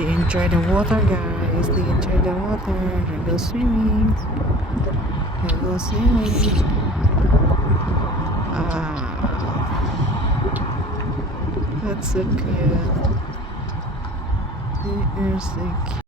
They enjoy the water, guys. They enjoy the water. They go swimming. They go swimming. Ah, that's so cute. They are so cute.